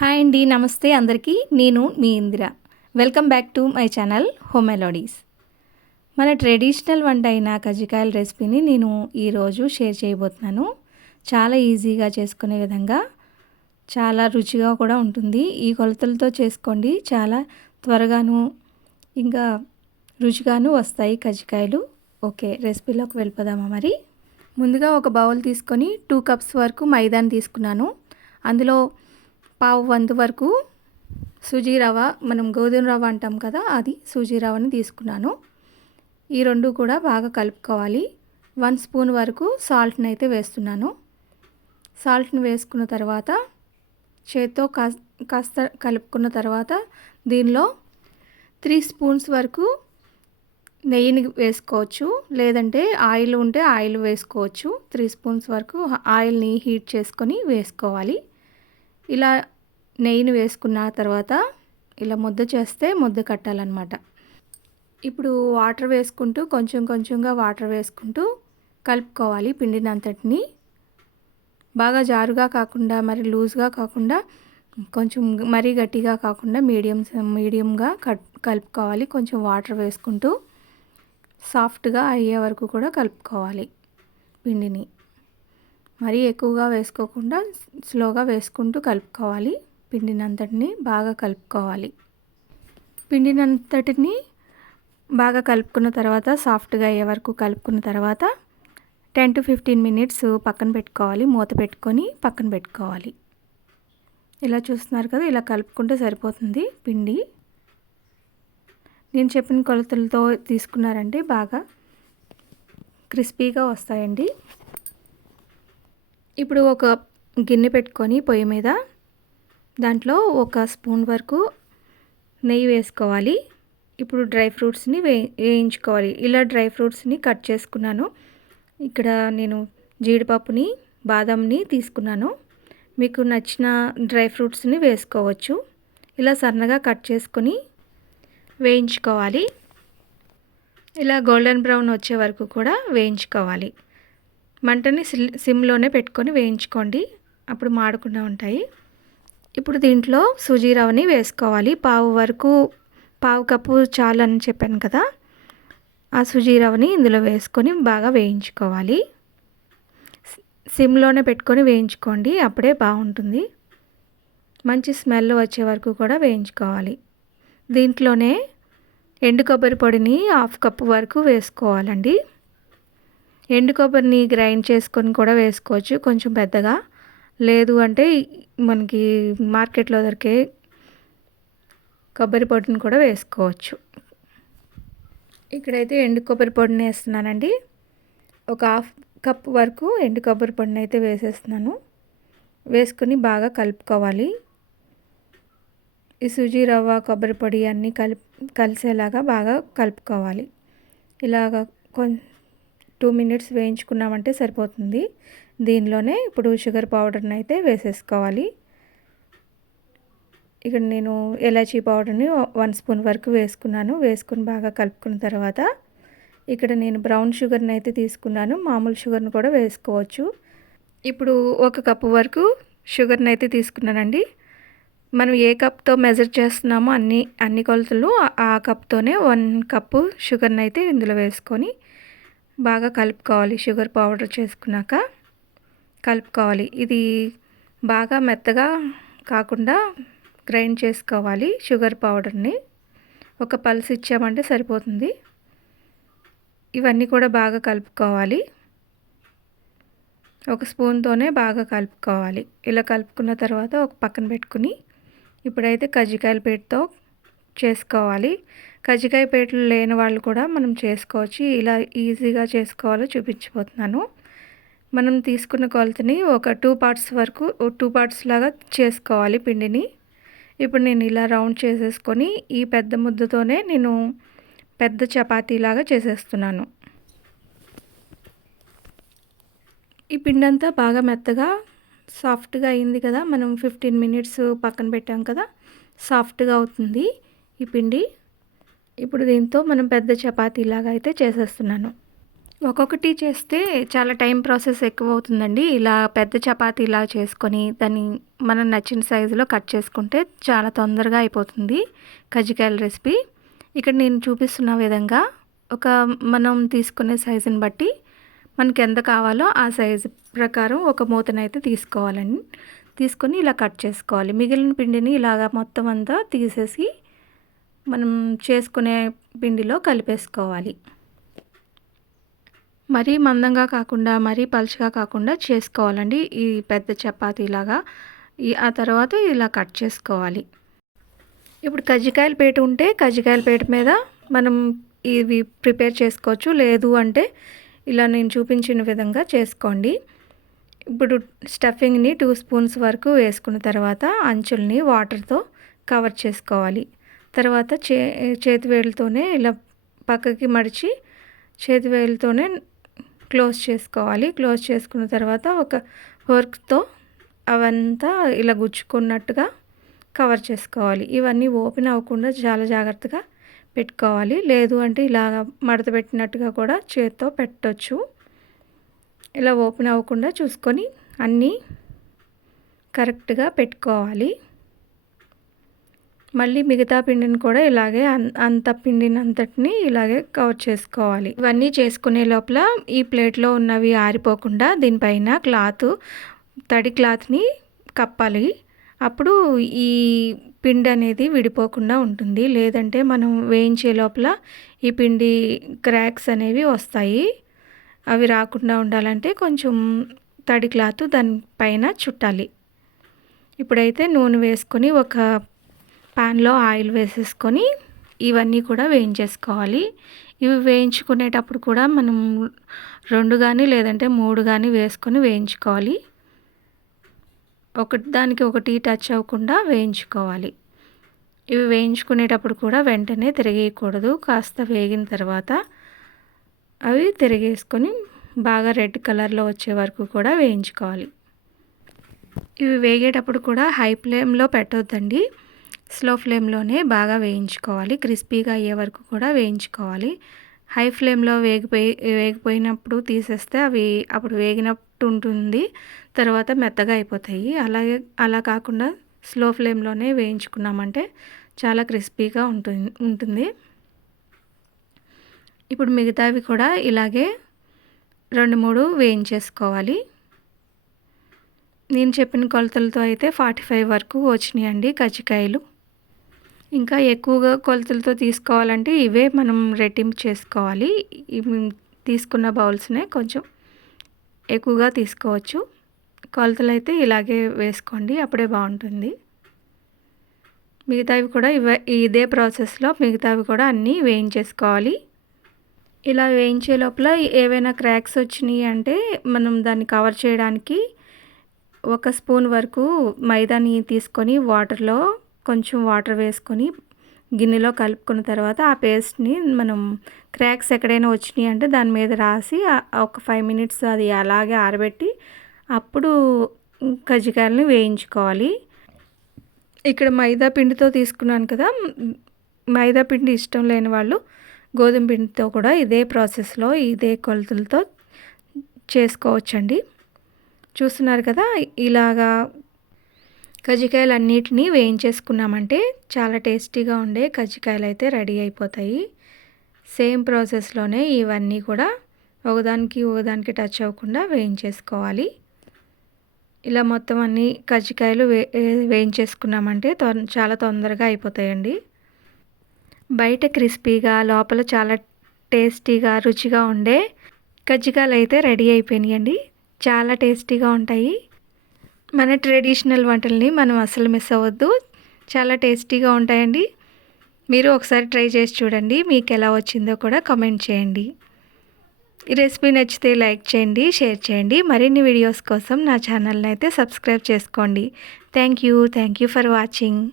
Hi అండి, నమస్తే అందరికీ. నేను మీ Indira. Welcome back to my channel Home Melodies. మన ట్రెడిషనల్ వంట అయిన కజ్జికాయల రెసిపీని నేను ఈరోజు షేర్ చేయబోతున్నాను. చాలా ఈజీగా చేసుకునే విధంగా, చాలా రుచిగా కూడా ఉంటుంది. ఈ కొలతలతో చేసుకోండి, చాలా త్వరగాను ఇంకా రుచిగాను వస్తాయి కజ్జికాయలు. ఓకే, రెసిపీలోకి వెళ్ళిపోదామా మరి. ముందుగా ఒక బౌల్ తీసుకొని 2 కప్స్ వరకు మైదాని తీసుకున్నాను. అందులో పావు వంతు వరకు సూజీ రవ్వ, మనం గోధుమ రవ్వ అంటాం కదా, అది సూజీ రవ్వని తీసుకున్నాను. ఈ రెండు కూడా బాగా కలుపుకోవాలి. 1 స్పూన్ వరకు సాల్ట్ని అయితే వేస్తున్నాను. సాల్ట్ని వేసుకున్న తర్వాత చేత్తో కాస్త కలుపుకున్న తర్వాత దీనిలో 3 స్పూన్స్ వరకు నెయ్యిని వేసుకోవచ్చు, లేదంటే ఆయిల్ ఉంటే ఆయిల్ వేసుకోవచ్చు. 3 స్పూన్స్ వరకు ఆయిల్ని హీట్ చేసుకొని వేసుకోవాలి. ఇలా నెయ్యిని వేసుకున్న తర్వాత ఇలా ముద్ద చేస్తే ముద్ద కట్టాలన్నమాట. ఇప్పుడు వాటర్ వేసుకుంటూ కొంచెం కొంచెంగా వాటర్ వేసుకుంటూ కలుపుకోవాలి పిండిని అంతటిని. బాగా జారుగా కాకుండా, మరి లూజ్గా కాకుండా, కొంచెం మరీ గట్టిగా కాకుండా మీడియంగా కలుపుకోవాలి. కొంచెం వాటర్ వేసుకుంటూ సాఫ్ట్గా అయ్యే వరకు కూడా కలుపుకోవాలి పిండిని. మరీ ఎక్కువగా వేసుకోకుండా స్లోగా వేసుకుంటూ కలుపుకోవాలి. పిండినంతటిని బాగా కలుపుకోవాలి. పిండినంతటిని బాగా కలుపుకున్న తర్వాత, సాఫ్ట్గా అయ్యే వరకు కలుపుకున్న తర్వాత 10 to 15 మినిట్స్ పక్కన పెట్టుకోవాలి. మూత పెట్టుకొని పక్కన పెట్టుకోవాలి. ఇలా చూస్తున్నారు కదా, ఇలా కలుపుకుంటే సరిపోతుంది పిండి. నేను చెప్పిన కొలతలతో తీసుకున్నారంటే బాగా క్రిస్పీగా వస్తాయండి. ఇప్పుడు ఒక గిన్నె పెట్టుకొని పొయ్యి మీద దాంట్లో 1 స్పూన్ వరకు నెయ్యి వేసుకోవాలి. ఇప్పుడు డ్రై ఫ్రూట్స్ని వేయించుకోవాలి. ఇలా డ్రై ఫ్రూట్స్ని కట్ చేసుకున్నాను. ఇక్కడ నేను జీడిపప్పుని, బాదంని తీసుకున్నాను. మీకు నచ్చిన డ్రై ఫ్రూట్స్ని వేసుకోవచ్చు. ఇలా సన్నగా కట్ చేసుకొని వేయించుకోవాలి. ఇలా గోల్డెన్ బ్రౌన్ వచ్చే వరకు కూడా వేయించుకోవాలి. మంటని సిమ్లోనే పెట్టుకొని వేయించుకోండి, అప్పుడు మాడకుండా ఉంటాయి. ఇప్పుడు దీంట్లో సూజీ రవ్వని వేసుకోవాలి. పావు కప్పు చాలు అని చెప్పాను కదా, ఆ సూజీ రవ్వని ఇందులో వేసుకొని బాగా వేయించుకోవాలి. సిమ్లోనే పెట్టుకొని వేయించుకోండి, అప్పుడే బాగుంటుంది. మంచి స్మెల్ వచ్చే వరకు కూడా వేయించుకోవాలి. దీంట్లోనే ఎండు కొబ్బరి పొడిని 1/2 కప్పు వరకు వేసుకోవాలండి. ఎండు కొబ్బరిని గ్రైండ్ చేసుకొని కూడా వేసుకోవచ్చు, కొంచెం పెద్దగా. లేదు అంటే మనకి మార్కెట్లో దొరికే కొబ్బరి పొడిని కూడా వేసుకోవచ్చు. ఇక్కడైతే ఎండు కొబ్బరి పొడిని వేస్తున్నానండి. ఒక 1/2 కప్పు వరకు ఎండు కొబ్బరి పొడిని అయితే వేసేస్తున్నాను. వేసుకొని బాగా కలుపుకోవాలి. ఈ సూజీ రవ్వ, కొబ్బరి పొడి అన్నీ కలిసేలాగా బాగా కలుపుకోవాలి. ఇలాగ 2 మినిట్స్ వేయించుకున్నామంటే సరిపోతుంది. దీనిలోనే ఇప్పుడు షుగర్ పౌడర్ని అయితే వేసేసుకోవాలి. ఇక్కడ నేను ఎలాచీ పౌడర్ని 1 స్పూన్ వరకు వేసుకున్నాను. వేసుకుని బాగా కలుపుకున్న తర్వాత ఇక్కడ నేను బ్రౌన్ షుగర్ని అయితే తీసుకున్నాను. మామూలు షుగర్ని కూడా వేసుకోవచ్చు. ఇప్పుడు 1 కప్పు వరకు షుగర్ని అయితే తీసుకున్నానండి. మనం ఏ కప్తో మెజర్ చేస్తున్నామో అన్ని కొలతలు ఆ కప్తోనే 1 కప్పు షుగర్ని అయితే ఇందులో వేసుకొని బాగా కలుపుకోవాలి. షుగర్ పౌడర్ చేసుకున్నాక కలుపుకోవాలి. ఇది బాగా మెత్తగా కాకుండా గ్రైండ్ చేసుకోవాలి. షుగర్ పౌడర్ని ఒక పల్స్ ఇచ్చామంటే సరిపోతుంది. ఇవన్నీ కూడా బాగా కలుపుకోవాలి. 1 స్పూన్తోనే బాగా కలుపుకోవాలి. ఇలా కలుపుకున్న తర్వాత ఒక పక్కన పెట్టుకుని ఇప్పుడైతే కజ్జికాయల పీటతో చేసుకోవాలి. కజ్జికాయ పీటలు లేని వాళ్ళు కూడా మనం చేసుకోవచ్చు. ఇలా ఈజీగా చేసుకోవాలో చూపించబోతున్నాను. మనం తీసుకున్న కొలతని ఒక 2 పార్ట్స్ వరకు 2 పార్ట్స్ లాగా చేసుకోవాలి పిండిని. ఇప్పుడు నేను ఇలా రౌండ్ చేసేసుకొని ఈ పెద్ద ముద్దతోనే నేను పెద్ద చపాతీలాగా చేసేస్తున్నాను. ఈ పిండి అంతా బాగా మెత్తగా సాఫ్ట్గా అయింది కదా, మనం 15 మినిట్స్ పక్కన పెట్టాం కదా, సాఫ్ట్గా అవుతుంది ఈ పిండి. ఇప్పుడు దీంతో మనం పెద్ద చపాతీలాగా అయితే చేసేస్తున్నాను. ఒక్కొక్కటి చేస్తే చాలా టైం ప్రాసెస్ ఎక్కువ అవుతుందండి. ఇలా పెద్ద చపాతీ ఇలా చేసుకొని దాన్ని మనం నచ్చిన సైజులో కట్ చేసుకుంటే చాలా తొందరగా అయిపోతుంది కజ్జికాయల రెసిపీ. ఇక్కడ నేను చూపిస్తున్న విధంగా మనం తీసుకునే సైజుని బట్టి మనకి ఎంత కావాలో ఆ సైజు ప్రకారం ఒక మూతనైతే తీసుకోవాలండి. తీసుకొని ఇలా కట్ చేసుకోవాలి. మిగిలిన పిండిని ఇలాగా మొత్తం అంతా తీసేసి మనం చేసుకునే పిండిలో కలిపేసుకోవాలి. మరీ మందంగా కాకుండా మరీ పలుచగా కాకుండా చేసుకోవాలండి ఈ పెద్ద చపాతీలాగా. ఆ తర్వాత ఇలా కట్ చేసుకోవాలి. ఇప్పుడు కజ్జికాయల పేట ఉంటే కజ్జికాయల పేట మీద మనం ఇవి ప్రిపేర్ చేసుకోవచ్చు. లేదు అంటే ఇలా నేను చూపించిన విధంగా చేసుకోండి. ఇప్పుడు స్టఫింగ్ని 2 స్పూన్స్ వరకు వేసుకున్న తర్వాత అంచుల్ని వాటర్తో కవర్ చేసుకోవాలి. తర్వాత చేతివేళ్ళతోనే ఇలా పక్కకి మడిచి చేతివేళ్ళతోనే క్లోజ్ చేసుకోవాలి. క్లోజ్ చేసుకున్న తర్వాత ఒక ఫోర్క్తో అవంతా ఇలా గుచ్చుకున్నట్టుగా కవర్ చేసుకోవాలి. ఇవన్నీ ఓపెన్ అవ్వకుండా చాలా జాగ్రత్తగా పెట్టుకోవాలి. లేదు అంటే ఇలాగ మడత పెట్టినట్టుగా కూడా చేత్తో పెట్టొచ్చు. ఇలా ఓపెన్ అవ్వకుండా చూసుకొని అన్నీ కరెక్ట్గా పెట్టుకోవాలి. మళ్ళీ మిగతా పిండిని కూడా ఇలాగే పిండిని అంతటిని ఇలాగే కవర్ చేసుకోవాలి. ఇవన్నీ చేసుకునే లోపల ఈ ప్లేట్లో ఉన్నవి ఆరిపోకుండా దీనిపైన తడి క్లాత్ని కప్పాలి. అప్పుడు ఈ పిండి అనేది విడిపోకుండా ఉంటుంది. లేదంటే మనం వేయించే లోపల ఈ పిండి క్రాక్స్ అనేవి వస్తాయి. అవి రాకుండా ఉండాలంటే కొంచెం తడి క్లాత్ దానిపైన చుట్టాలి. ఇప్పుడైతే నూనె వేసుకొని ఒక పాన్లో ఆయిల్ వేసేసుకొని ఇవన్నీ కూడా వేయించేసుకోవాలి. ఇవి వేయించుకునేటప్పుడు కూడా మనం 2 కానీ లేదంటే 3 కానీ వేసుకొని వేయించుకోవాలి. దానికి ఒకటి టచ్ అవ్వకుండా వేయించుకోవాలి. ఇవి వేయించుకునేటప్పుడు కూడా వెంటనే తిరిగేయకూడదు. కాస్త వేగిన తర్వాత అవి తిరిగేసుకొని బాగా రెడ్ కలర్లో వచ్చే వరకు కూడా వేయించుకోవాలి. ఇవి వేగేటప్పుడు కూడా హై ఫ్లేమ్లో పెట్టొద్దండి. స్లో ఫ్లేమ్లోనే బాగా వేయించుకోవాలి. క్రిస్పీగా అయ్యే వరకు కూడా వేయించుకోవాలి. హై ఫ్లేమ్లో వేగిపోయినప్పుడు తీసేస్తే అవి అప్పుడు వేగినట్టు ఉంటుంది. తర్వాత మెత్తగా అయిపోతాయి. అలా కాకుండా స్లో ఫ్లేమ్లోనే వేయించుకున్నామంటే చాలా క్రిస్పీగా ఉంటుంది. ఇప్పుడు మిగతావి కూడా ఇలాగే 2-3 వేయించేసుకోవాలి. నేను చెప్పిన కొలతలతో అయితే 45 వరకు వచ్చినాయండి కజ్జికాయలు. ఇంకా ఎక్కువగా కొలతలతో తీసుకోవాలంటే ఇవే మనం రెట్టింపు చేసుకోవాలి. తీసుకున్న బౌల్స్నే కొంచెం ఎక్కువగా తీసుకోవచ్చు. కొలతలు అయితే ఇలాగే వేసుకోండి, అప్పుడే బాగుంటుంది. మిగతావి కూడా ఇదే ప్రాసెస్లో మిగతావి కూడా అన్నీ వేయించేసుకోవాలి. ఇలా వేయించే లోపల ఏవైనా క్రాక్స్ వచ్చినాయి అంటే మనం దాన్ని కవర్ చేయడానికి 1 స్పూన్ వరకు మైదాని తీసుకొని వాటర్లో కొంచెం వాటర్ వేసుకొని గిన్నెలో కలుపుకున్న తర్వాత ఆ పేస్ట్ని మనం క్రాక్స్ ఎక్కడైనా వచ్చినాయి అంటే దాని మీద రాసి ఒక 5 మినిట్స్ అది అలాగే ఆరబెట్టి అప్పుడు కజ్జికాయలని వేయించుకోవాలి. ఇక్కడ మైదా పిండితో తీసుకున్నాను కదా, మైదా పిండి ఇష్టం లేని వాళ్ళు గోధుమ పిండితో కూడా ఇదే ప్రాసెస్లో ఇదే కొలతలతో చేసుకోవచ్చండి. చూస్తున్నారు కదా, ఇలాగా కజ్జికాయలు అన్నిటినీ వేయించేసుకున్నామంటే చాలా టేస్టీగా ఉండే కజ్జికాయలు అయితే రెడీ అయిపోతాయి. సేమ్ ప్రాసెస్లోనే ఇవన్నీ కూడా ఒకదానికి టచ్ అవ్వకుండా వేయించేసుకోవాలి. ఇలా మొత్తం అన్ని కజ్జికాయలు వేయించేసుకున్నామంటే చాలా తొందరగా అయిపోతాయండి. బయట క్రిస్పీగా లోపల చాలా టేస్టీగా రుచిగా ఉండే కజ్జికాయలు అయితే రెడీ అయిపోయినాయండి. చాలా టేస్టీగా ఉంటాయి. మన ట్రెడిషనల్ వంటల్ని మనం అసలు మిస్ అవ్వద్దు. చాలా టేస్టీగా ఉంటాయండి. మీరు ఒకసారి ట్రై చేసి చూడండి. మీకు ఎలా వచ్చిందో కూడా కామెంట్ చేయండి. ఈ రెసిపీ నచ్చితే లైక్ చేయండి, షేర్ చేయండి. మరిన్ని వీడియోస్ కోసం నా ఛానల్ని అయితే సబ్స్క్రైబ్ చేసుకోండి. Thank you for watching.